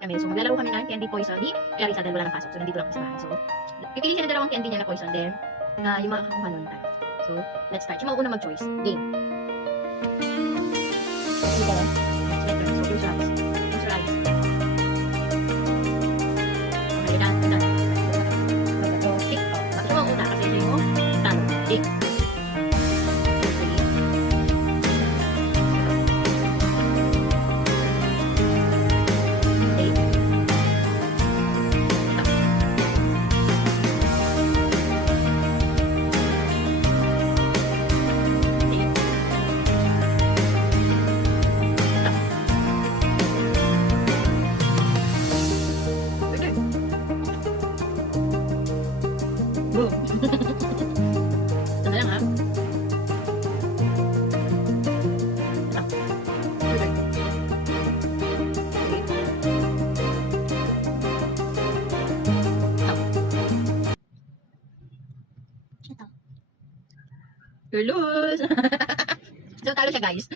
kami. So, maglalaro kami ng candy poison ni Clarissa dahil wala nang pasok. So, nandito lang kami sa bahay. So, pipili siya ng dalawang candy niya na poison. Then, yung mga kakuha nun tayo. So, let's start. Siya mauna mag-choice. Game. Sige ka lang. So, close your eyes. Close your eyes. Okay, done. Done. Pick. Bakit mo una? Kasi siya yung talo. Pick. Boom. Ito na lang ha. Ah. Okay. Ito. You're loose. So, talo siya guys.